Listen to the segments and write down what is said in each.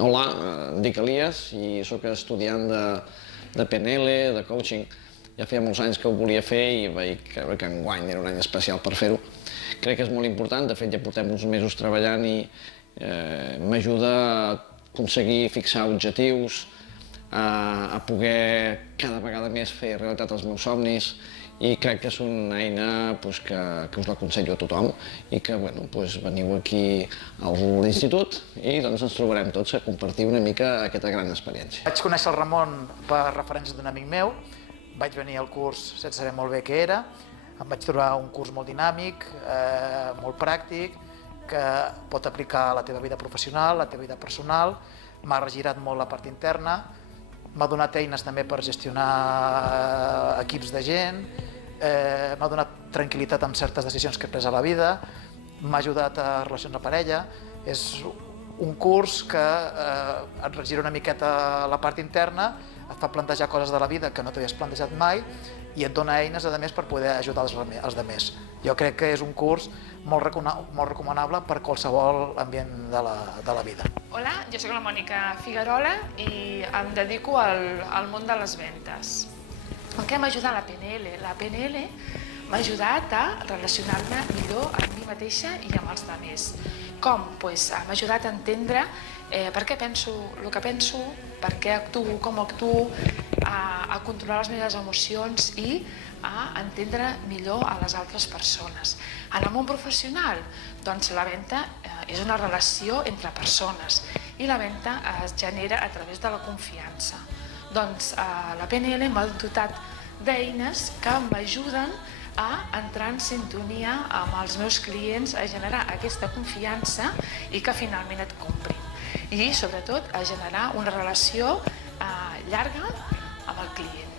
Hola, em dic Elias i sóc estudiant de PNL, de coaching. Ja feia molts anys que ho volia fer i vaig creure que enguany era un any especial per fer-ho. Crec que és molt important, de fet ja portem uns mesos treballant i m'ajuda a aconseguir fixar objectius, a poder cada vegada més fer realitat els meus somnis, i crec que és una eina que us l'aconsello a tothom i que veniu aquí a l'institut i ens trobarem tots a compartir una mica aquesta gran experiència. Vaig conèixer el Ramon per referència d'un amic meu, vaig venir al curs sense saber molt bé què era, em vaig trobar un curs molt dinàmic, molt pràctic, que pot aplicar a la teva vida professional, a la teva vida personal, m'ha regirat molt la part interna, m'ha donat eines també per gestionar equips de gent, m'ha donat tranquil·litat amb certes decisions que he pres a la vida, m'ha ajudat a relacions de parella. És un curs que et regira una miqueta la part interna, et fa plantejar coses de la vida que no t'havies plantejat mai i et dona eines, a més, per poder ajudar els altres. Jo crec que és un curs molt recomanable per qualsevol ambient de la vida. Hola, jo soc la Mònica Figuerola i em dedico al món de les ventes. En què m'ha ajudat la PNL? La PNL m'ha ajudat a relacionar-me millor amb mi mateixa i amb els altres. Com? M'ha ajudat a entendre per què penso el que penso, per què actuo com actuo, a controlar les meves emocions i a entendre millor a les altres persones. En el món professional, doncs la venda és una relació entre persones i la venda es genera a través de la confiança. Doncs la PNL m'ha dotat d'eines que m'ajuden a entrar en sintonia amb els meus clients, a generar aquesta confiança i que finalment et comprin. I sobretot a generar una relació llarga amb el client.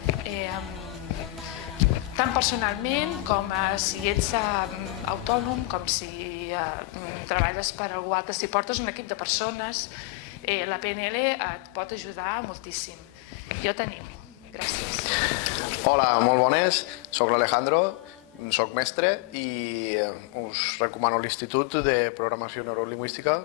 Tant personalment com si ets autònom, com si treballes per algú altre, si portes un equip de persones, la PNL et pot ajudar moltíssim. Jo t'animo. Gràcies. Hola, molt bones. Soc l'Alejandro, soc mestre i us recomano l'Institut de Programació Neurolingüística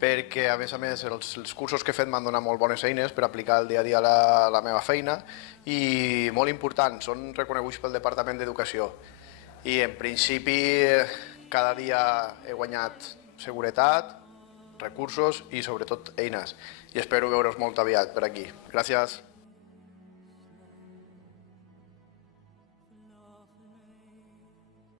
perquè, a més, els cursos que he fet m'han donat molt bones eines per aplicar el dia a dia a la meva feina i, molt important, són reconeguts pel Departament d'Educació. I, en principi, cada dia he guanyat seguretat, recursos i, sobretot, eines. I espero veure's molt aviat per aquí. Gràcies.